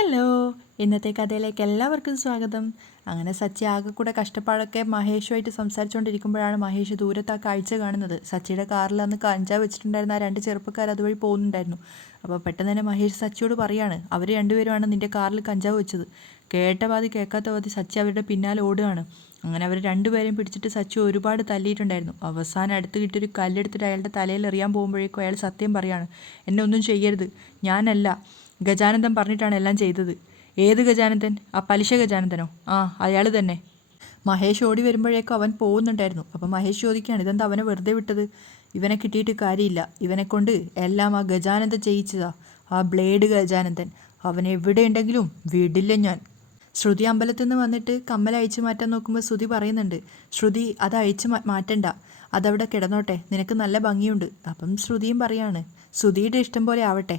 Hello, ഇന്നത്തെ കഥയിലേക്ക് എല്ലാവർക്കും സ്വാഗതം. അങ്ങനെ സച്ചി ആകെ കൂടെ കഷ്ടപ്പാടൊക്കെ മഹേഷുമായിട്ട് സംസാരിച്ചുകൊണ്ടിരിക്കുമ്പോഴാണ് മഹേഷ് ദൂരത്ത് ആ കാഴ്ച കാണുന്നത്. സച്ചിയുടെ കാറിൽ അന്ന് കഞ്ചാവ് വെച്ചിട്ടുണ്ടായിരുന്ന ആ രണ്ട് ചെറുപ്പക്കാർ അതുവഴി പോകുന്നുണ്ടായിരുന്നു. അപ്പോൾ പെട്ടെന്ന് തന്നെ മഹേഷ് സച്ചിയോട് പറയാണ്, അവർ രണ്ടുപേരുമാണ് നിൻ്റെ കാറിൽ കഞ്ചാവ് വെച്ചത്. കേട്ട പാതി കേൾക്കാത്ത പാതി സച്ചി അവരുടെ പിന്നാലെ ഓടുകയാണ്. അങ്ങനെ അവർ രണ്ടുപേരെയും പിടിച്ചിട്ട് സച്ചി ഒരുപാട് തല്ലിയിട്ടുണ്ടായിരുന്നു. അവസാനം അടുത്ത് കിട്ടിയൊരു കല്ലെടുത്തിട്ട് അയാളുടെ തലയിൽ എറിയാൻ പോകുമ്പോഴേക്കും അയാൾ സത്യം പറയാണ്, എന്നെ ഒന്നും ചെയ്യരുത്, ഞാനല്ല, ഗജാനന്ദൻ പറഞ്ഞിട്ടാണ് എല്ലാം ചെയ്തത്. ഏത് ഗജാനന്ദൻ? ആ പലിശ ഗജാനന്ദനോ? ആ, അയാൾ തന്നെ. മഹേഷ് ഓടി വരുമ്പോഴേക്കും അവൻ പോകുന്നുണ്ടായിരുന്നു. അപ്പം മഹേഷ് ചോദിക്കുകയാണ്, ഇതെന്താ അവനെ വെറുതെ വിട്ടത്? ഇവനെ കിട്ടിയിട്ട് കാര്യമില്ല, ഇവനെ കൊണ്ട് എല്ലാം ആ ഗജാനന്ദൻ ചെയ്യിച്ചതാ, ആ ബ്ലേഡ് ഗജാനന്ദൻ. അവൻ എവിടെയുണ്ടെങ്കിലും വിടില്ല ഞാൻ. ശ്രുതി അമ്പലത്തിൽ നിന്ന് വന്നിട്ട് കമ്മൽ അഴിച്ചു മാറ്റാൻ നോക്കുമ്പോൾ ശ്രുതി പറയുന്നുണ്ട്, ശ്രുതി അത് അഴിച്ചു മാറ്റണ്ട, അതവിടെ കിടന്നോട്ടെ, നിനക്ക് നല്ല ഭംഗിയുണ്ട്. അപ്പം ശ്രുതിയും പറയാണ്, ശ്രുതിയുടെ ഇഷ്ടം പോലെ ആവട്ടെ.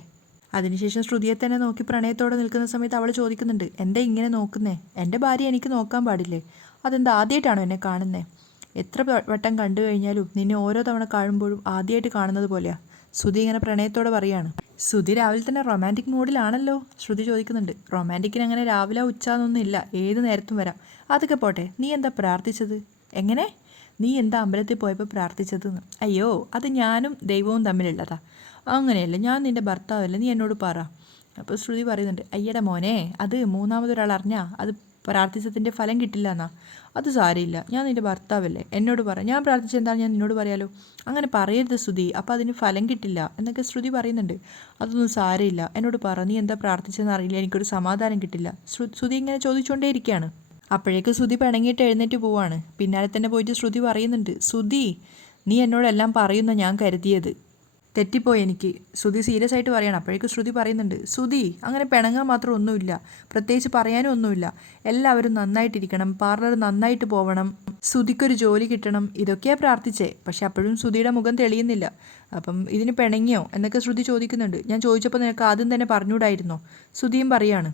അതിനുശേഷം ശ്രുതിയെ തന്നെ നോക്കി പ്രണയത്തോടെ നിൽക്കുന്ന സമയത്ത് അവൾ ചോദിക്കുന്നുണ്ട്, എന്താ ഇങ്ങനെ നോക്കുന്നേ? എൻ്റെ ഭാര്യ എനിക്ക് നോക്കാൻ പാടില്ലേ? അതെന്താ ആദ്യമായിട്ടാണോ എന്നെ കാണുന്നേ? എത്ര വട്ടം കണ്ടു കഴിഞ്ഞാലും നിന്നെ ഓരോ തവണ കാണുമ്പോഴും ആദ്യമായിട്ട് കാണുന്നത് പോലെയാ. ശ്രുതി ഇങ്ങനെ പ്രണയത്തോടെ പറയാണ്. ശ്രുതി രാവിലെ തന്നെ റൊമാൻറ്റിക് മൂഡിലാണല്ലോ? ശ്രുതി ചോദിക്കുന്നുണ്ട്. റൊമാൻറ്റിക്കിന് അങ്ങനെ രാവിലെ ഉച്ചാന്നൊന്നും ഇല്ല, ഏത് നേരത്തും വരാം. അതൊക്കെ പോട്ടെ, നീ എന്താ പ്രാർത്ഥിച്ചത്? എങ്ങനെ? നീ എന്താ അമ്പലത്തിൽ പോയപ്പോൾ പ്രാർത്ഥിച്ചതെന്ന്? അയ്യോ, അത് ഞാനും ദൈവവും തമ്മിലുള്ളതാ. അങ്ങനെയല്ല, ഞാൻ നിൻ്റെ ഭർത്താവല്ലേ, നീ എന്നോട് പറ. അപ്പോൾ ശ്രുതി പറയുന്നുണ്ട്, അയ്യടെ മോനെ, അത് മൂന്നാമതൊരാൾ അറിഞ്ഞാൽ അത് പ്രാർത്ഥിച്ചതിൻ്റെ ഫലം കിട്ടില്ല എന്നാ. അത് സാരമില്ല, ഞാൻ നിൻ്റെ ഭർത്താവല്ലേ, എന്നോട് പറ, ഞാൻ പ്രാർത്ഥിച്ചെന്താണ് ഞാൻ നിന്നോട് പറയാലോ. അങ്ങനെ പറയരുത് ശ്രുതി, അപ്പോൾ അതിന് ഫലം കിട്ടില്ല എന്നൊക്കെ ശ്രുതി പറയുന്നുണ്ട്. അതൊന്നും സാരമില്ല, എന്നോട് പറ, നീ എന്താ പ്രാർത്ഥിച്ചതെന്ന് അറിയില്ല, എനിക്കൊരു സമാധാനം കിട്ടില്ല. ശ്രുതി ഇങ്ങനെ ചോദിച്ചുകൊണ്ടേയിരിക്കുകയാണ്. അപ്പോഴേക്ക് ശ്രുതി പിണങ്ങിയിട്ട് എഴുന്നേറ്റ് പോവാണ്. പിന്നാലെ തന്നെ പോയിട്ട് ശ്രുതി പറയുന്നുണ്ട്, ശ്രുതി, നീ എന്നോടെല്ലാം പറയുന്ന ഞാൻ കരുതിയത് തെറ്റിപ്പോയി എനിക്ക്. ശ്രുതി സീരിയസ് ആയിട്ട് പറയണം. അപ്പോഴേക്കും ശ്രുതി പറയുന്നുണ്ട്, ശ്രുതി അങ്ങനെ പിണങ്ങാൻ മാത്രം ഒന്നുമില്ല, പ്രത്യേകിച്ച് പറയാനും ഒന്നുമില്ല. എല്ലാവരും നന്നായിട്ടിരിക്കണം, പാർലർ നന്നായിട്ട് പോവണം, ശ്രുതിക്കൊരു ജോലി കിട്ടണം, ഇതൊക്കെയാണ് പ്രാർത്ഥിച്ചേ. പക്ഷെ അപ്പോഴും ശ്രുതിയുടെ മുഖം തെളിയുന്നില്ല. അപ്പം ഇതിന് പിണങ്ങിയോ എന്നൊക്കെ ശ്രുതി ചോദിക്കുന്നുണ്ട്. ഞാൻ ചോദിച്ചപ്പോൾ നിനക്ക് ആദ്യം തന്നെ പറഞ്ഞുകൂടായിരുന്നോ? ശ്രുതിയും പറയാണ്.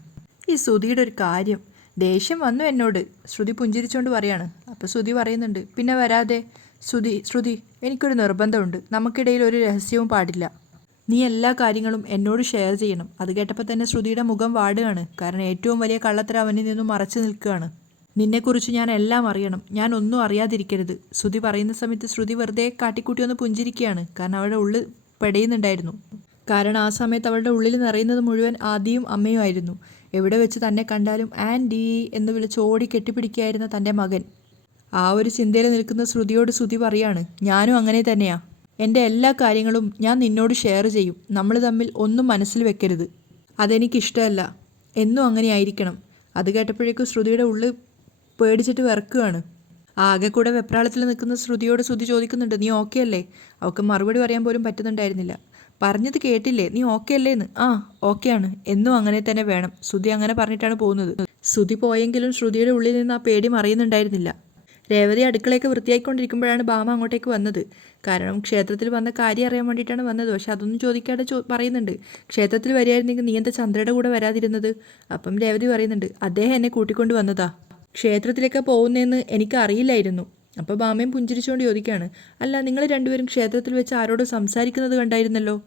ഈ ശ്രുതിയുടെ ഒരു കാര്യം, ദേഷ്യം വന്നു എന്നോട്. ശ്രുതി പുഞ്ചിരിച്ചുകൊണ്ട് പറയാണ്. അപ്പോൾ ശ്രുതി പറയുന്നുണ്ട്, പിന്നെ വരാതെ. ശ്രുതി, എനിക്കൊരു നിർബന്ധമുണ്ട്, നമുക്കിടയിൽ ഒരു രഹസ്യവും പാടില്ല. നീ എല്ലാ കാര്യങ്ങളും എന്നോട് ഷെയർ ചെയ്യണം. അത് കേട്ടപ്പോൾ തന്നെ ശ്രുതിയുടെ മുഖം വാടുകയാണ്. കാരണം ഏറ്റവും വലിയ കള്ളത്തരം അവനിൽ നിന്നും മറച്ചു നിൽക്കുകയാണ്. നിന്നെക്കുറിച്ച് ഞാൻ എല്ലാം അറിയണം, ഞാൻ ഒന്നും അറിയാതിരിക്കരുത്. ശ്രുതി പറയുന്ന സമയത്ത് ശ്രുതി വെറുതെ കാട്ടിക്കൂട്ടി ഒന്ന് പുഞ്ചിരിക്കുകയാണ്. കാരണം അവളുടെ ഉള്ളിൽ പെടയുന്നുണ്ടായിരുന്നു. കാരണം ആ സമയത്ത് അവളുടെ ഉള്ളിൽ നിറയുന്നത് മുഴുവൻ ആദിയും അമ്മയും ആയിരുന്നു. എവിടെ വെച്ച് തന്നെ കണ്ടാലും ആൻറ്റി എന്ന് വിളിച്ച് ഓടി കെട്ടിപ്പിടിക്കുകയായിരുന്ന തൻ്റെ മകൻ. ആ ഒരു ചിന്തയിൽ നിൽക്കുന്ന ശ്രുതിയോട് ശ്രുതി പറയാണ്, ഞാനും അങ്ങനെ തന്നെയാ. എൻ്റെ എല്ലാ കാര്യങ്ങളും ഞാൻ നിന്നോട് ഷെയർ ചെയ്യും. നമ്മൾ തമ്മിൽ ഒന്നും മനസ്സിൽ വെക്കരുത്. അതെനിക്കിഷ്ടമല്ല. എന്നും അങ്ങനെ ആയിരിക്കണം. അത് കേട്ടപ്പോഴേക്കും ശ്രുതിയുടെ ഉള്ളിൽ പേടിച്ചിട്ട് വിറക്കുകയാണ്. ആകെ കൂടെ വെപ്രാളത്തിൽ നിൽക്കുന്ന ശ്രുതിയോട് ശ്രുതി ചോദിക്കുന്നുണ്ട്, നീ ഓക്കെ അല്ലേ? അവൾക്ക് മറുപടി പറയാൻ പോലും പറ്റുന്നുണ്ടായിരുന്നില്ല. പറഞ്ഞത് കേട്ടില്ലേ, നീ ഓക്കെ അല്ലേന്ന്? ആ, ഓക്കെയാണ്, എന്നും അങ്ങനെ തന്നെ വേണം. ശ്രുതി അങ്ങനെ പറഞ്ഞിട്ടാണ് പോകുന്നത്. ശ്രുതി പോയെങ്കിലും ശ്രുതിയുടെ ഉള്ളിൽ നിന്ന് ആ പേടി മറയുന്നുണ്ടായിരുന്നില്ല. രേവതി അടുക്കളയൊക്കെ വൃത്തിയായിക്കൊണ്ടിരിക്കുമ്പോഴാണ് ഭാമ അങ്ങോട്ടേക്ക് വന്നത്. കാരണം ക്ഷേത്രത്തിൽ വന്ന കാര്യം അറിയാൻ വേണ്ടിയിട്ടാണ് വന്നത്. പക്ഷെ അതൊന്നും ചോദിക്കാതെ പറയുന്നുണ്ട്, ക്ഷേത്രത്തിൽ വരികയായിരുന്നെങ്കിൽ നീ എന്താ ചന്ദ്രയുടെ കൂടെ വരാതിരുന്നത്? അപ്പം രേവതി പറയുന്നുണ്ട്, അദ്ദേഹം എന്നെ കൂട്ടിക്കൊണ്ട് വന്നതാ, ക്ഷേത്രത്തിലേക്ക് പോകുന്നതെന്ന് എനിക്ക് അറിയില്ലായിരുന്നു. അപ്പോൾ ഭാമയും പുഞ്ചിരിച്ചുകൊണ്ട് ചോദിക്കുകയാണ്, അല്ല, നിങ്ങൾ രണ്ടുപേരും ക്ഷേത്രത്തിൽ വെച്ച് ആരോട് സംസാരിക്കുന്നത് കണ്ടായിരുന്നല്ലോ,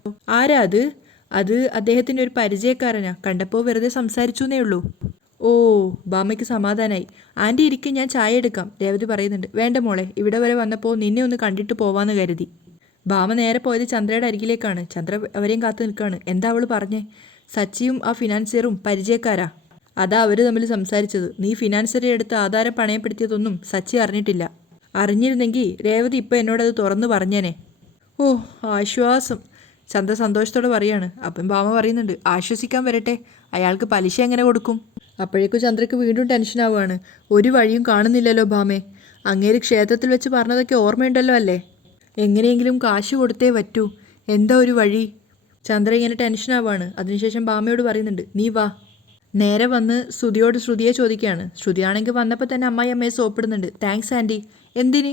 ആരാ അത്? അത് അദ്ദേഹത്തിൻ്റെ ഒരു പരിചയക്കാരനാ, കണ്ടപ്പോൾ വെറുതെ സംസാരിച്ചു എന്നേ ഉള്ളൂ. ഓ, ബാമയ്ക്ക് സമാധാനമായി. ആൻറ്റി ഇരിക്കും, ഞാൻ ചായ എടുക്കാം. രേവതി പറയുന്നുണ്ട്. വേണ്ട മോളെ, ഇവിടെ വരെ വന്നപ്പോൾ നിന്നെ ഒന്ന് കണ്ടിട്ട് പോവാന്ന് കരുതി. ബാമ നേരെ പോയത് ചന്ദ്രയുടെ അരികിലേക്കാണ്. ചന്ദ്ര അവരെയും കാത്തു നിൽക്കുകയാണ്. എന്താ അവൾ പറഞ്ഞേ? സച്ചിയും ആ ഫിനാൻസിയറും പരിചയക്കാരാ. അതാ അവർ തമ്മിൽ സംസാരിച്ചത്. നീ ഫിനാൻസിയറെ എടുത്ത് ആധാരം പണയപ്പെടുത്തിയതൊന്നും സച്ചി അറിഞ്ഞിട്ടില്ല. അറിഞ്ഞിരുന്നെങ്കിൽ രേവതി ഇപ്പോൾ എന്നോടത് തുറന്നു പറഞ്ഞേനെ. ഓ, ആശ്വാസം. ചന്ദ്ര സന്തോഷത്തോടെ പറയാണ്. അപ്പം ബാമ പറയുന്നുണ്ട്, ആശ്വസിക്കാൻ വരട്ടെ, അയാൾക്ക് പലിശ എങ്ങനെ കൊടുക്കും? അപ്പോഴേക്കും ചന്ദ്രയ്ക്ക് വീണ്ടും ടെൻഷനാവുകയാണ്. ഒരു വഴിയും കാണുന്നില്ലല്ലോ ഭാമേ. അങ്ങേര് ക്ഷേത്രത്തിൽ വെച്ച് പറഞ്ഞതൊക്കെ ഓർമ്മയുണ്ടല്ലോ അല്ലേ? എങ്ങനെയെങ്കിലും കാശ് കൊടുത്തേ പറ്റൂ. എന്താ ഒരു വഴി? ചന്ദ്ര ഇങ്ങനെ ടെൻഷനാവുകയാണ്. അതിനുശേഷം ഭാമയോട് പറയുന്നുണ്ട്, നീ വാ. നേരെ വന്ന് ശ്രുതിയെ ചോദിക്കുകയാണ്. ശ്രുതിയാണെങ്കിൽ വന്നപ്പോൾ തന്നെ അമ്മായി അമ്മയെ സോപ്പിടുന്നുണ്ട്. Thanks anti. എന്തിന്?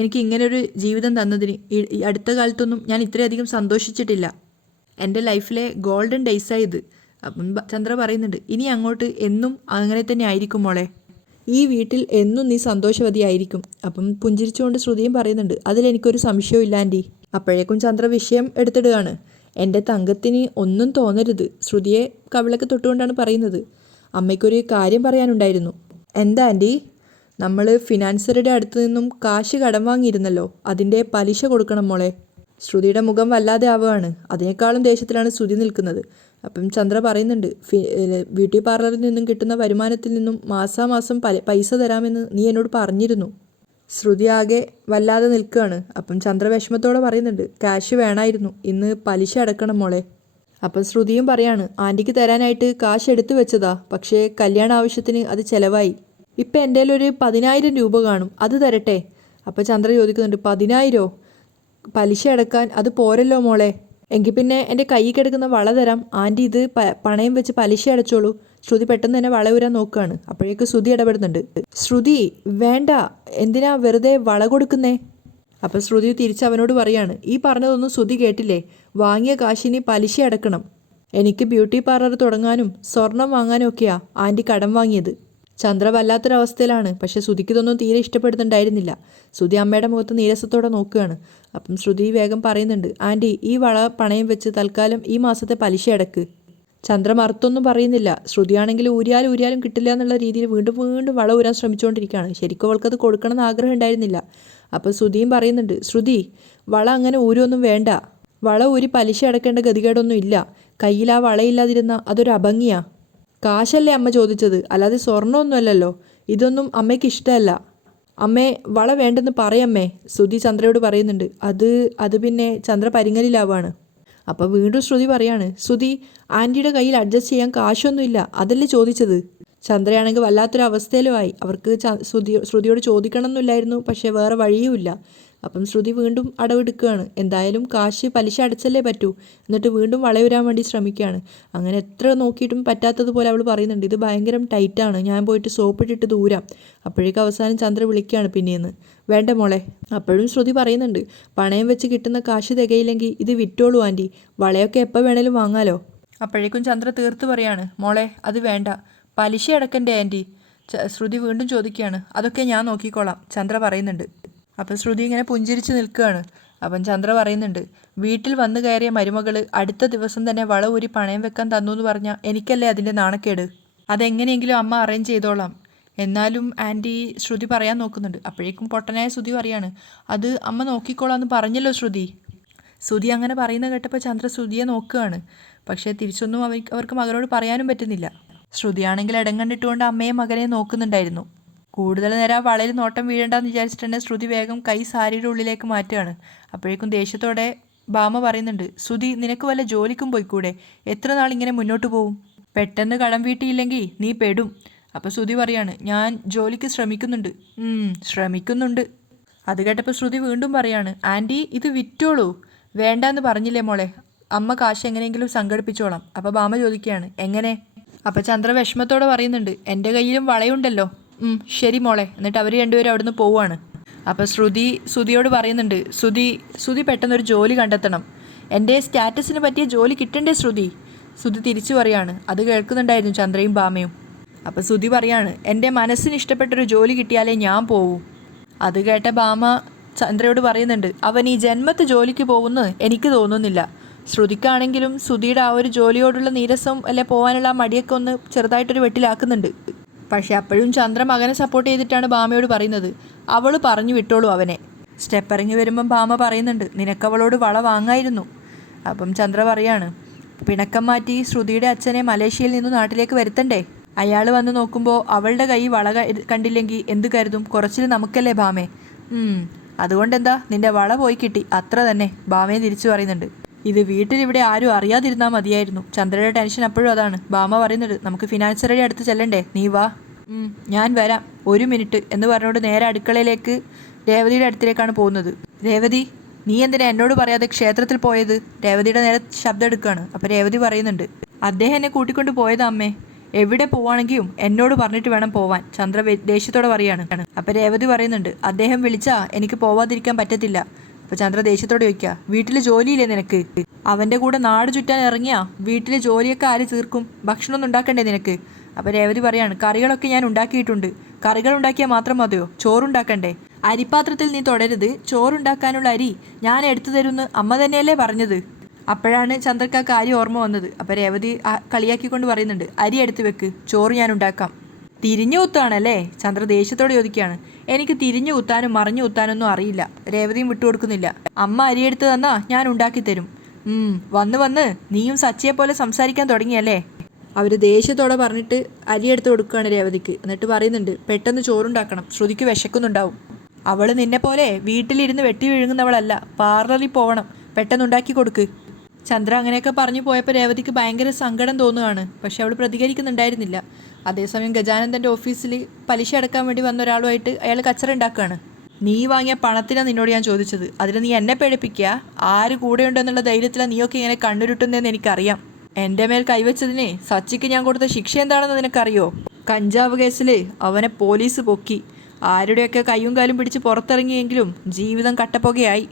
എനിക്ക് ഇങ്ങനൊരു ജീവിതം തന്നതിന്. ഈ അടുത്ത കാലത്തൊന്നും ഞാൻ ഇത്രയധികം സന്തോഷിച്ചിട്ടില്ല. എൻ്റെ ലൈഫിലെ ഗോൾഡൻ ഡേയ്സായത്. അപ്പം ചന്ദ്ര പറയുന്നുണ്ട്, ഇനി അങ്ങോട്ട് എന്നും അങ്ങനെ തന്നെ ആയിരിക്കും മോളെ. ഈ വീട്ടിൽ എന്നും നീ സന്തോഷവതിയായിരിക്കും. അപ്പം പുഞ്ചിരിച്ചുകൊണ്ട് ശ്രുതിയും പറയുന്നുണ്ട്, അതിലെനിക്കൊരു സംശയവും ഇല്ല ആൻറ്റി. അപ്പോഴേക്കും ചന്ദ്ര വിഷയം എടുത്തിടുകയാണ്. എൻ്റെ തങ്കത്തിന് ഒന്നും തോന്നരുത്. ശ്രുതിയെ കവിളൊക്കെ തൊട്ടുകൊണ്ടാണ് പറയുന്നത്. അമ്മയ്ക്കൊരു കാര്യം പറയാനുണ്ടായിരുന്നു. എന്താ ആൻറ്റി? നമ്മൾ ഫിനാൻസറുടെ അടുത്ത് നിന്നും കാശ് കടം വാങ്ങിയിരുന്നല്ലോ, അതിൻ്റെ പലിശ കൊടുക്കണം മോളെ. ശ്രുതിയുടെ മുഖം വല്ലാതെ ആവുകയാണ്. അതിനേക്കാളും ദേഷ്യത്തിലാണ് ശ്രുതി നിൽക്കുന്നത്. അപ്പം ചന്ദ്ര പറയുന്നുണ്ട്, ബ്യൂട്ടി പാർലറിൽ നിന്നും കിട്ടുന്ന വരുമാനത്തിൽ നിന്നും മാസാമാസം പൈസ തരാമെന്ന് നീ എന്നോട് പറഞ്ഞിരുന്നു. ശ്രുതി ആകെ വല്ലാതെ നിൽക്കുകയാണ്. അപ്പം ചന്ദ്ര വിഷമത്തോടെ പറയുന്നുണ്ട്, ക്യാഷ് വേണമായിരുന്നു, ഇന്ന് പലിശ അടക്കണം മോളെ. അപ്പം ശ്രുതിയും പറയാണ്, ആൻറ്റിക്ക് തരാനായിട്ട് കാശ് എടുത്തു വെച്ചതാ, പക്ഷേ കല്യാണ ആവശ്യത്തിന് അത് ചിലവായി. ഇപ്പം എൻ്റെ ഒരു 10,000 രൂപ കാണും, അത് തരട്ടെ? അപ്പോൾ ചന്ദ്ര ചോദിക്കുന്നുണ്ട്, 10,000? പലിശ അടക്കാൻ അത് പോരല്ലോ മോളെ. എങ്കിൽ പിന്നെ എൻ്റെ കയ്യിൽ കിടക്കുന്ന വള തരാം, ആൻറ്റി ഇത് പണയം വെച്ച് പലിശ അടച്ചോളൂ. ശ്രുതി പെട്ടെന്ന് തന്നെ വള ഊരാൻ നോക്കുകയാണ്. അപ്പോഴേക്ക് ശ്രുതി ഇടപെടുന്നുണ്ട്. ശ്രുതി വേണ്ട, എന്തിനാ വെറുതെ വള കൊടുക്കുന്നേ? അപ്പം ശ്രുതി തിരിച്ച് അവനോട് പറയാണ്, ഈ പറഞ്ഞതൊന്നും ശ്രുതി കേട്ടില്ലേ? വാങ്ങിയ കാശിന് പലിശ അടക്കണം. എനിക്ക് ബ്യൂട്ടി പാർലർ തുടങ്ങാനും സ്വർണം വാങ്ങാനും ഒക്കെയാ ആൻറ്റി കടം വാങ്ങിയത്. ചന്ദ്ര വല്ലാത്തൊരവസ്ഥയിലാണ്. പക്ഷെ ശ്രുതിക്ക് ഇതൊന്നും തീരെ ഇഷ്ടപ്പെടുന്നുണ്ടായിരുന്നില്ല. ശ്രുതി അമ്മയുടെ മുഖത്ത് നീരസത്തോടെ നോക്കുകയാണ്. അപ്പം ശ്രുതി വേഗം പറയുന്നുണ്ട്, ആൻറ്റി ഈ വള പണയം വെച്ച് തൽക്കാലം ഈ മാസത്തെ പലിശ അടക്ക്. ചന്ദ്ര മറുത്തൊന്നും പറയുന്നില്ല. ശ്രുതിയാണെങ്കിൽ ഊരിയാലും കിട്ടില്ല എന്നുള്ള രീതിയിൽ വീണ്ടും വീണ്ടും വള ഊരാൻ ശ്രമിച്ചുകൊണ്ടിരിക്കുകയാണ്. ശരിക്കും അവൾക്കത് കൊടുക്കണമെന്ന് ആഗ്രഹം ഉണ്ടായിരുന്നില്ല. അപ്പോൾ ശ്രുതിയും പറയുന്നുണ്ട്, ശ്രുതി വള അങ്ങനെ ഊരൊന്നും വേണ്ട. വള ഊരി പലിശ അടക്കേണ്ട ഗതികേടൊന്നും ഇല്ല. കയ്യിൽ ആ വളയില്ലാതിരുന്ന അതൊരു അഭംഗിയാ. കാശല്ലേ അമ്മ ചോദിച്ചത്, അല്ലാതെ സ്വർണ്ണമൊന്നുമല്ലല്ലോ. ഇതൊന്നും അമ്മയ്ക്ക് ഇഷ്ടമല്ല. അമ്മേ വള വേണ്ടെന്ന് പറയമ്മേ, ശ്രുതി ചന്ദ്രയോട് പറയുന്നുണ്ട്. അത് പിന്നെ ചന്ദ്ര പരിങ്ങലിലാവാണ്. അപ്പോൾ വീണ്ടും ശ്രുതി പറയാണ്, ശ്രുതി ആൻറ്റിയുടെ കയ്യിൽ അഡ്ജസ്റ്റ് ചെയ്യാൻ കാശൊന്നുമില്ല, അതല്ലേ ചോദിച്ചത്. ചന്ദ്രയാണെങ്കിൽ വല്ലാത്തൊരു അവസ്ഥയിലുമായി. അവർക്ക് ശ്രുതിയോട് ചോദിക്കണം എന്നില്ലായിരുന്നു, പക്ഷേ വേറെ വഴിയുമില്ല. അപ്പം ശ്രുതി വീണ്ടും അടവെടുക്കുകയാണ്. എന്തായാലും കാശ് പലിശ അടച്ചല്ലേ പറ്റൂ. എന്നിട്ട് വീണ്ടും വളയുരാൻ വേണ്ടി ശ്രമിക്കുകയാണ്. അങ്ങനെ എത്ര നോക്കിയിട്ടും പറ്റാത്തതുപോലെ അവൾ പറയുന്നുണ്ട്, ഇത് ഭയങ്കര ടൈറ്റാണ്, ഞാൻ പോയിട്ട് സോപ്പിട്ടിട്ട് ദൂരാം. അപ്പോഴേക്കും അവസാനം ചന്ദ്ര വിളിക്കുകയാണ് പിന്നീന്ന്, വേണ്ട മോളെ. അപ്പോഴും ശ്രുതി പറയുന്നുണ്ട്, പണയം വെച്ച് കിട്ടുന്ന കാശ് തികയില്ലെങ്കിൽ ഇത് വിറ്റോളൂ ആൻറ്റി, വളയൊക്കെ എപ്പോൾ വേണേലും വാങ്ങാലോ. അപ്പോഴേക്കും ചന്ദ്ര തീർത്ത് പറയാണ്, മോളെ അത് വേണ്ട, പലിശ അടക്കണ്ടേ ആൻറ്റി? ശ്രുതി വീണ്ടും ചോദിക്കുകയാണ്. അതൊക്കെ ഞാൻ നോക്കിക്കോളാം, ചന്ദ്ര പറയുന്നുണ്ട്. അപ്പം ശ്രുതി ഇങ്ങനെ പുഞ്ചിരിച്ച് നിൽക്കുകയാണ്. അപ്പം ചന്ദ്ര പറയുന്നുണ്ട്, വീട്ടിൽ വന്നു കയറിയ മരുമകൾ അടുത്ത ദിവസം തന്നെ വള ഊരി പണയം വെക്കാൻ തന്നു എന്ന് പറഞ്ഞാൽ എനിക്കല്ലേ അതിൻ്റെ നാണക്കേട്. അതെങ്ങനെയെങ്കിലും അമ്മ അറേഞ്ച് ചെയ്തോളാം. എന്നാലും ആൻറ്റി, ശ്രുതി പറയാൻ നോക്കുന്നുണ്ട്. അപ്പോഴേക്കും പൊട്ടനായ ശ്രുതി പറയാണ്, അത് അമ്മ നോക്കിക്കോളാമെന്ന് പറഞ്ഞല്ലോ ശ്രുതി. ശ്രുതി അങ്ങനെ പറയുന്ന കേട്ടപ്പോൾ ചന്ദ്ര ശ്രുതിയെ നോക്കുകയാണ്. പക്ഷേ തിരിച്ചൊന്നും അവർക്ക് മകനോട് പറയാനും പറ്റുന്നില്ല. ശ്രുതിയാണെങ്കിൽ ഇടം കണ്ടിട്ടുകൊണ്ട് അമ്മയും മകനെയും നോക്കുന്നുണ്ടായിരുന്നു. കൂടുതൽ നേരം വളരെ നോട്ടം വീഴണ്ടെന്ന് വിചാരിച്ചിട്ട് ശ്രുതി വേഗം കൈ സാരിയുടെ ഉള്ളിലേക്ക് മാറ്റുകയാണ്. അപ്പോഴേക്കും ദേഷ്യത്തോടെ ഭാമ പറയുന്നുണ്ട്, ശ്രുതി നിനക്ക് വല്ല ജോലിക്കും പോയിക്കൂടെ? എത്ര നാൾ ഇങ്ങനെ മുന്നോട്ട് പോവും? പെട്ടെന്ന് കടം വീട്ടിയില്ലെങ്കിൽ നീ പെടും. അപ്പോൾ ശ്രുതി പറയാണ്, ഞാൻ ജോലിക്ക് ശ്രമിക്കുന്നുണ്ട്. അത് കേട്ടപ്പോൾ ശ്രുതി വീണ്ടും പറയാണ്, ആൻറ്റി ഇത് വിറ്റോളൂ. വേണ്ടാന്ന് പറഞ്ഞില്ലേ മോളെ, അമ്മ കാശ് എങ്ങനെയെങ്കിലും സംഘടിപ്പിച്ചോളാം. അപ്പോൾ ഭാമ ചോദിക്കുകയാണ്, എങ്ങനെ? അപ്പോൾ ചന്ദ്ര വിഷമത്തോടെ പറയുന്നുണ്ട്, എൻ്റെ കയ്യിലും വളയുണ്ടല്ലോ. ശരി മോളെ. എന്നിട്ട് അവർ രണ്ടുപേരും അവിടുന്ന് പോവുകയാണ്. അപ്പോൾ ശ്രുതിയോട് പറയുന്നുണ്ട്, ശ്രുതി പെട്ടെന്നൊരു ജോലി കണ്ടെത്തണം. എൻ്റെ സ്റ്റാറ്റസിന് പറ്റിയ ജോലി കിട്ടണ്ടേ ശ്രുതി തിരിച്ചു പറയാണ്. അത് കേൾക്കുന്നുണ്ടായിരുന്നു ചന്ദ്രയും ഭാമയും. അപ്പോൾ ശ്രുതി പറയാണ്, എൻ്റെ മനസ്സിന് ഇഷ്ടപ്പെട്ടൊരു ജോലി കിട്ടിയാലേ ഞാൻ പോവൂ. അത് കേട്ട ഭാമ ചന്ദ്രയോട് പറയുന്നുണ്ട്, അവൻ ഈ ജന്മത്ത് ജോലിക്ക് പോകുമെന്ന് എനിക്ക് തോന്നുന്നില്ല. ശ്രുതിക്കാണെങ്കിലും ശ്രുതിയുടെ ആ ഒരു ജോലിയോടുള്ള നീരസം അല്ലെ പോകാനുള്ള ആ മടിയൊക്കെ ഒന്ന് ചെറുതായിട്ടൊരു വെട്ടിലാക്കുന്നുണ്ട്. പക്ഷെ അപ്പോഴും ചന്ദ്ര മകനെ സപ്പോർട്ട് ചെയ്തിട്ടാണ് ഭാമയോട് പറയുന്നത്, അവൾ പറഞ്ഞു വിട്ടോളൂ അവനെ. സ്റ്റെപ്പ് ഇറങ്ങി വരുമ്പം ഭാമ പറയുന്നുണ്ട്, നിനക്കവളോട് വള വാങ്ങായിരുന്നു. അപ്പം ചന്ദ്ര പറയാണ്, പിണക്കം മാറ്റി ശ്രുതിയുടെ അച്ഛനെ മലേഷ്യയിൽ നിന്ന് നാട്ടിലേക്ക് വരുത്തണ്ടേ? അയാൾ വന്ന് നോക്കുമ്പോൾ അവളുടെ കൈ വള കണ്ടില്ലെങ്കിൽ എന്ത് കരുതും? കുറച്ചിൽ നമുക്കല്ലേ ഭാമേ. അതുകൊണ്ടെന്താ, നിന്റെ വള പോയി കിട്ടി, അത്ര തന്നെ. ഭാമയെ തിരിച്ചു പറയുന്നുണ്ട്. ഇത് വീട്ടിലിവിടെ ആരും അറിയാതിരുന്നാൽ മതിയായിരുന്നു. ചന്ദ്രയുടെ ടെൻഷൻ അപ്പോഴും അതാണ്. ഭാമ പറയുന്നുണ്ട്, നമുക്ക് ഫിനാൻസറുടെ അടുത്ത് ചെല്ലണ്ടേ, നീ വാ. ഞാൻ വരാം, 1 മിനിറ്റ് എന്ന് പറഞ്ഞുകൊണ്ട് നേരെ അടുക്കളയിലേക്ക് രേവതിയുടെ അടുത്തിലേക്കാണ് പോകുന്നത്. രേവതി, നീ എന്തിനാ എന്നോട് പറയാതെ ക്ഷേത്രത്തിൽ പോയത്? രേവതിയുടെ നേരെ ശബ്ദം എടുക്കുകയാണ്. അപ്പോൾ രേവതി പറയുന്നുണ്ട്, അദ്ദേഹം എന്നെ കൂട്ടിക്കൊണ്ട് പോയതാ അമ്മേ. എവിടെ പോവാണെങ്കിലും എന്നോട് പറഞ്ഞിട്ട് വേണം പോവാൻ. ചന്ദ്ര ദേഷ്യത്തോടെ പറയാണ്. അപ്പോൾ രേവതി പറയുന്നുണ്ട്, അദ്ദേഹം വിളിച്ചാൽ എനിക്ക് പോവാതിരിക്കാൻ പറ്റത്തില്ല. അപ്പോൾ ചന്ദ്ര ദേഷ്യത്തോടെ ചോദിക്കുക, വീട്ടിൽ ജോലിയില്ലേ നിനക്ക്? അവൻ്റെ കൂടെ നാട് ചുറ്റാൻ ഇറങ്ങിയാ വീട്ടിലെ ജോലിയൊക്കെ ആര് തീർക്കും? ഭക്ഷണമൊന്നും ഉണ്ടാക്കണ്ടേ നിനക്ക്? അപ്പോൾ രേവതി പറയാണ്, കറികളൊക്കെ ഞാൻ ഉണ്ടാക്കിയിട്ടുണ്ട്. കറികൾ ഉണ്ടാക്കിയാൽ മാത്രം മതിയോ? ചോറുണ്ടാക്കണ്ടേ? അരിപ്പാത്രത്തിൽ നീ തൊടരുത്. ചോറുണ്ടാക്കാനുള്ള അരി ഞാൻ എടുത്തു തരുമെന്ന് അമ്മ തന്നെയല്ലേ പറഞ്ഞത്? അപ്പോഴാണ് ചന്ദ്രക്ക് ആ കാര്യം ഓർമ്മ വന്നത്. അപ്പോൾ രേവതി കളിയാക്കിക്കൊണ്ട് പറയുന്നുണ്ട്, അരി എടുത്ത് വെക്ക്, ചോറ് ഞാൻ ഉണ്ടാക്കാം. തിരിഞ്ഞു കുത്താണല്ലേ? ചന്ദ്ര ദേഷ്യത്തോടെ ചോദിക്കുകയാണ്. എനിക്ക് തിരിഞ്ഞു കുത്താനും മറിഞ്ഞു കുത്താനൊന്നും അറിയില്ല. രേവതിയും വിട്ടുകൊടുക്കുന്നില്ല. അമ്മ അരിയെടുത്ത് തന്നാ ഞാൻ ഉണ്ടാക്കി തരും. വന്ന് വന്ന് നീയും സച്ചിയെ പോലെ സംസാരിക്കാൻ തുടങ്ങിയല്ലേ? അവർ ദേഷ്യത്തോടെ പറഞ്ഞിട്ട് അരിയെടുത്ത് കൊടുക്കുകയാണ് രേവതിക്ക്. എന്നിട്ട് പറയുന്നുണ്ട്, പെട്ടെന്ന് ചോറുണ്ടാക്കണം, ശ്രുതിക്ക് വിശക്കുന്നുണ്ടാവും. അവൾ നിന്നെ പോലെ വീട്ടിലിരുന്ന് വെട്ടി വിഴുങ്ങുന്നവളല്ല, പാർലറിൽ പോവണം, പെട്ടെന്നുണ്ടാക്കി കൊടുക്ക്. ചന്ദ്ര അങ്ങനെയൊക്കെ പറഞ്ഞു പോയപ്പോൾ രേവതിക്ക് ഭയങ്കര സങ്കടം തോന്നുകയാണ്. പക്ഷെ അവൾ പ്രതികരിക്കുന്നുണ്ടായിരുന്നില്ല. അതേസമയം ഗജാനന്ദൻ്റെ ഓഫീസിൽ പലിശ അടക്കാൻ വേണ്ടി വന്ന ഒരാളുമായിട്ട് അയാൾ കച്ചറ ഉണ്ടാക്കുകയാണ്. നീ വാങ്ങിയ പണത്തിനാണ് നിന്നോട് ഞാൻ ചോദിച്ചത്, അതിന് നീ എന്നെ പേടിപ്പിക്കുക? ആര് കൂടെയുണ്ടെന്നുള്ള ധൈര്യത്തിലാണ് നീയൊക്കെ ഇങ്ങനെ കണ്ണുരുട്ടുന്നതെന്ന് എനിക്കറിയാം. എൻ്റെ മേൽ കൈവച്ചതിന് സച്ചിക്ക് ഞാൻ കൊടുത്ത ശിക്ഷ എന്താണെന്ന് നിനക്കറിയോ? കഞ്ചാവ് കേസിൽ അവനെ പോലീസ് പൊക്കി. ആരുടെയൊക്കെ കയ്യും കാലും പിടിച്ച് പുറത്തിറങ്ങിയെങ്കിലും ജീവിതം കട്ടപ്പുകയായി.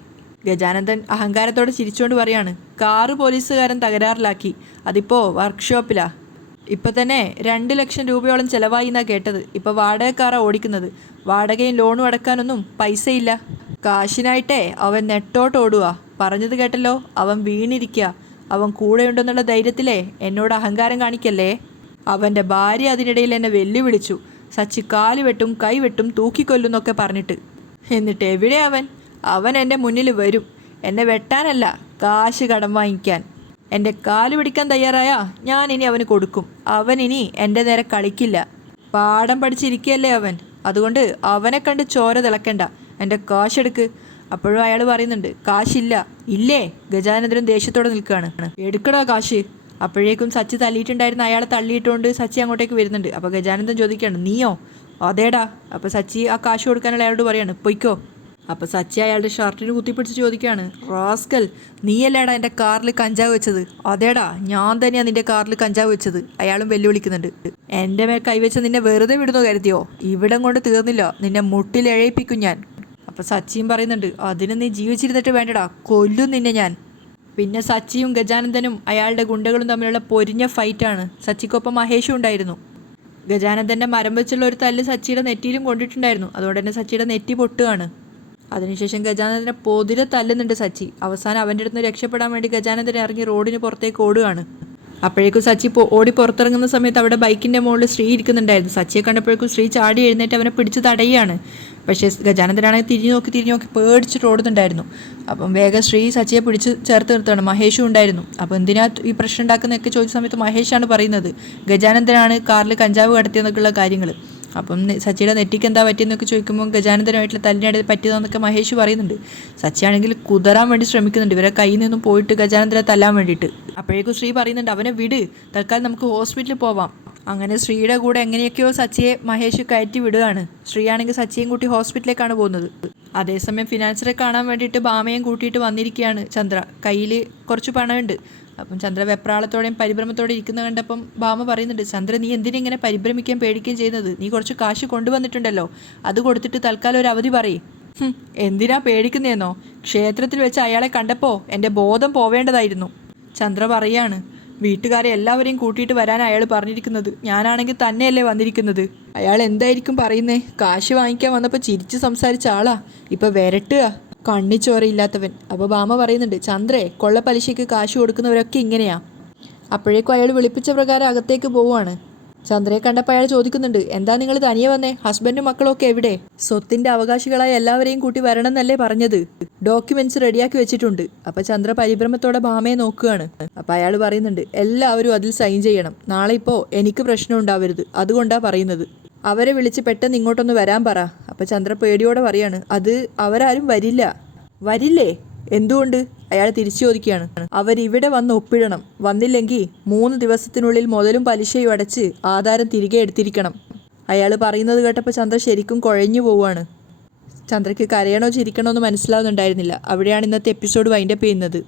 ഗജാനന്ദൻ അഹങ്കാരത്തോടെ ചിരിച്ചുകൊണ്ട് പറയാണ്, കാറ് പോലീസുകാരൻ തകരാറിലാക്കി, അതിപ്പോൾ വർക്ക്ഷോപ്പിലാ. ഇപ്പം തന്നെ 2 ലക്ഷം രൂപയോളം ചിലവായി എന്നാണ് കേട്ടത്. ഇപ്പോൾ വാടകക്കാറാണ് ഓടിക്കുന്നത്. വാടകയും ലോണും അടക്കാനൊന്നും പൈസയില്ല. കാശിനായിട്ടേ അവൻ നെട്ടോട്ട് ഓടുക. പറഞ്ഞത് കേട്ടല്ലോ, അവൻ വീണിരിക്കുക. അവൻ കൂടെയുണ്ടെന്നുള്ള ധൈര്യത്തിലേ എന്നോട് അഹങ്കാരം കാണിക്കല്ലേ? അവൻ്റെ ഭാര്യ അതിനിടയിൽ എന്നെ വെല്ലുവിളിച്ചു. സച്ചി കാല് വെട്ടും കൈ വെട്ടും തൂക്കിക്കൊല്ലുന്നൊക്കെ പറഞ്ഞിട്ട്. എന്നിട്ട് എവിടെ അവൻ? അവൻ എൻ്റെ മുന്നിൽ വരും, എന്നെ വെട്ടാനല്ല, കാശ് കടം വാങ്ങിക്കാൻ. എൻ്റെ കാല് പിടിക്കാൻ തയ്യാറായാ ഞാൻ ഇനി അവന് കൊടുക്കും. അവൻ ഇനി എൻ്റെ നേരെ കളിക്കില്ല. പാഠം പഠിച്ചിരിക്കുകയല്ലേ അവൻ. അതുകൊണ്ട് അവനെ കണ്ട് ചോര തിളക്കണ്ട, എൻ്റെ കാശെടുക്ക്. അപ്പോഴും അയാൾ പറയുന്നുണ്ട്, കാശില്ല. ഇല്ലേ? ഗജാനന്ദനും ദേഷ്യത്തോടെ നിൽക്കുകയാണ്. എടുക്കടാ കാശ്. അപ്പോഴേക്കും സച്ചി തല്ലിയിട്ടുണ്ടായിരുന്ന അയാളെ തള്ളിയിട്ടുകൊണ്ട് സച്ചി അങ്ങോട്ടേക്ക് വരുന്നുണ്ട്. അപ്പോൾ ഗജാനന്ദൻ ചോദിക്കുകയാണ്, നീയോ? അതേടാ. അപ്പോൾ സച്ചി ആ കാശ് കൊടുക്കാനുള്ള അയാളോട് പറയാണ്, പൊയ്ക്കോ. അപ്പോൾ സച്ചി അയാളുടെ ഷർട്ടിന് കുത്തിപ്പിടിച്ച് ചോദിക്കുകയാണ്, റാസ്കൽ, നീയല്ലേടാ എൻ്റെ കാറിൽ കഞ്ചാവ് വെച്ചത്? അതേടാ, ഞാൻ തന്നെയാണ് നിൻ്റെ കാറിൽ കഞ്ചാവ് വെച്ചത്. അയാളും വെല്ലുവിളിക്കുന്നുണ്ട്. എൻ്റെ മേൽ കൈവച്ച് നിന്നെ വെറുതെ വിടുന്നു കരുതിയോ? ഇവിടം കൊണ്ട് തീർന്നില്ല, നിന്നെ മുട്ടിൽ എഴയിപ്പിക്കും ഞാൻ. അപ്പോൾ സച്ചിയും പറയുന്നുണ്ട്, അതിന് നീ ജീവിച്ചിരുന്നിട്ട് വേണ്ടടാ, കൊല്ലും നിന്നെ ഞാൻ. പിന്നെ സച്ചിയും ഗജാനന്ദനും അയാളുടെ ഗുണ്ടകളും തമ്മിലുള്ള പൊരിഞ്ഞ ഫൈറ്റാണ്. സച്ചിക്കൊപ്പം മഹേഷും ഉണ്ടായിരുന്നു. ഗജാനന്ദൻ്റെ മരം വെച്ചുള്ള ഒരു തല്ല് സച്ചിയുടെ നെറ്റിയിലും കൊണ്ടിട്ടുണ്ടായിരുന്നു. അതുകൊണ്ട് തന്നെ സച്ചിയുടെ നെറ്റി പൊട്ടുകയാണ്. അതിനുശേഷം ഗജാനന്ദനെ പൊതിരെ തല്ലുന്നുണ്ട് സച്ചി. അവസാനം അവൻ്റെ അടുത്ത് നിന്ന് രക്ഷപ്പെടാൻ വേണ്ടി ഗജാനന്ദൻ ഇറങ്ങി റോഡിന് പുറത്തേക്ക് ഓടുകയാണ്. അപ്പോഴേക്കും സച്ചി ഓടി പുറത്തിറങ്ങുന്ന സമയത്ത് അവിടെ ബൈക്കിൻ്റെ മുകളിൽ ശ്രീ ഇരിക്കുന്നുണ്ടായിരുന്നു. സച്ചിയെ കണ്ടപ്പോഴേക്കും ശ്രീ ചാടി എഴുന്നേറ്റ് അവനെ പിടിച്ച് തടയുകയാണ്. പക്ഷേ ഗജാനന്ദനാണെങ്കിൽ തിരിഞ്ഞു നോക്കി പേടിച്ചിട്ട് ഓടുന്നുണ്ടായിരുന്നു. അപ്പം വേഗം ശ്രീ സച്ചിയെ പിടിച്ച് ചേർത്ത് നിർത്തുകയാണ്. മഹേഷും ഉണ്ടായിരുന്നു. അപ്പോൾ എന്തിനാ ഈ പ്രശ്നം ഉണ്ടാക്കുന്നതൊക്കെ ചോദിച്ച സമയത്ത് മഹേഷാണ് പറയുന്നത് ഗജാനന്ദനാണ് കാറിൽ കഞ്ചാവ് കടത്തിയെന്നൊക്കെയുള്ള കാര്യങ്ങൾ. അപ്പം സച്ചിയുടെ നെറ്റിക്ക് എന്താ പറ്റിയെന്നൊക്കെ ചോദിക്കുമ്പോൾ ഗജാനന്ദനുമായിട്ടുള്ള തല്ലിനിടയിൽ പറ്റിയതെന്നൊക്കെ മഹേഷ് പറയുന്നുണ്ട്. സച്ചിയാണെങ്കിൽ കുതറാൻ വേണ്ടി ശ്രമിക്കുന്നുണ്ട്, ഇവരെ കയ്യിൽ നിന്നും പോയിട്ട് ഗജാനന്ദനെ തല്ലാൻ വേണ്ടിയിട്ട്. അപ്പോഴേക്കും ശ്രീ പറയുന്നുണ്ട്, അവനെ വിട്, തൽക്കാലം നമുക്ക് ഹോസ്പിറ്റലിൽ പോവാം. അങ്ങനെ ശ്രീയുടെ കൂടെ എങ്ങനെയൊക്കെയോ സച്ചിയെ മഹേഷ് കയറ്റി വിടുകയാണ്. ശ്രീയാണെങ്കിൽ സച്ചിയും കൂട്ടി ഹോസ്പിറ്റലിലേക്കാണ് പോകുന്നത്. അതേസമയം ഫിനാൻസറെ കാണാൻ വേണ്ടിയിട്ട് ഭാമയും കൂട്ടിയിട്ട് വന്നിരിക്കുകയാണ് ചന്ദ്ര. കയ്യിൽ കുറച്ച് പണമുണ്ട്. അപ്പം ചന്ദ്ര വെപ്രാളത്തോടെയും പരിഭ്രമത്തോടെയും ഇരിക്കുന്ന കണ്ടപ്പം ഭാമ പറയുന്നുണ്ട്, ചന്ദ്ര നീ എന്തിനിങ്ങനെ പരിഭ്രമിക്കാൻ പേടിക്കുകയും ചെയ്യുന്നത്? നീ കുറച്ച് കാശ് കൊണ്ടുവന്നിട്ടുണ്ടല്ലോ, അത് കൊടുത്തിട്ട് തൽക്കാലം ഒരു അവധി പറയും. എന്തിനാ പേടിക്കുന്നതെന്നോ? ക്ഷേത്രത്തിൽ വെച്ച് അയാളെ കണ്ടപ്പോൾ എൻ്റെ ബോധം പോവേണ്ടതായിരുന്നു. ചന്ദ്ര പറയാണ്, വീട്ടുകാരെ എല്ലാവരെയും കൂട്ടിയിട്ട് വരാൻ അയാൾ പറഞ്ഞിരിക്കുന്നത്. ഞാനാണെങ്കിൽ തന്നെയല്ലേ വന്നിരിക്കുന്നത്. അയാൾ എന്തായിരിക്കും പറയുന്നേ? കാശ് വാങ്ങിക്കാൻ വന്നപ്പോൾ ചിരിച്ച് സംസാരിച്ച ആളാ, ഇപ്പം വരട്ടുക, കണ്ണിച്ചോരയില്ലാത്തവൻ. അപ്പോൾ ഭാമ പറയുന്നുണ്ട്, ചന്ദ്രേ, കൊള്ളപ്പലിശയ്ക്ക് കാശ് കൊടുക്കുന്നവരൊക്കെ ഇങ്ങനെയാ. അപ്പോഴേക്കും അയാൾ വിളിപ്പിച്ച പ്രകാരം അകത്തേക്ക് പോവുകയാണ്. ചന്ദ്രയെ കണ്ടപ്പോൾ അയാൾ ചോദിക്കുന്നുണ്ട്, എന്താ നിങ്ങൾ തനിയെ വന്നേ? ഹസ്ബൻഡും മക്കളൊക്കെ എവിടെ? സ്വത്തിൻ്റെ അവകാശികളായ എല്ലാവരെയും കൂട്ടി വരണം എന്നല്ലേ പറഞ്ഞത്? ഡോക്യുമെന്റ്സ് റെഡിയാക്കി വെച്ചിട്ടുണ്ട്. അപ്പോൾ ചന്ദ്ര പരിഭ്രമത്തോടെ ഭാമയെ നോക്കുകയാണ്. അപ്പോൾ അയാൾ പറയുന്നുണ്ട്, എല്ലാവരും അതിൽ സൈൻ ചെയ്യണം. നാളെ ഇപ്പോൾ എനിക്ക് പ്രശ്നം ഉണ്ടാവരുത്, അതുകൊണ്ടാണ് പറയുന്നത്. അവരെ വിളിച്ച് പെട്ടെന്ന് ഇങ്ങോട്ടൊന്ന് വരാൻ പറ. അപ്പോൾ ചന്ദ്ര പേടിയോടെ പറയാണ്, അത് അവരാരും വരില്ല. വരില്ലേ? എന്തുകൊണ്ട്? അയാൾ തിരിച്ചു ചോദിക്കുകയാണ്. അവരിവിടെ വന്ന് ഒപ്പിടണം. വന്നില്ലെങ്കിൽ 3 ദിവസത്തിനുള്ളിൽ മുതലും പലിശയും അടച്ച് ആധാരം തിരികെ എടുത്തിരിക്കണം. അയാൾ പറയുന്നത് കേട്ടപ്പോൾ ചന്ദ്ര ശരിക്കും കുഴഞ്ഞു പോവുകയാണ്. ചന്ദ്രയ്ക്ക് കരയണോ ചിരിക്കണോ എന്ന് മനസ്സിലാവുന്നുണ്ടായിരുന്നില്ല. അവിടെയാണ് ഇന്നത്തെ എപ്പിസോഡ് വൈൻഡപ്പ് ചെയ്യുന്നത്.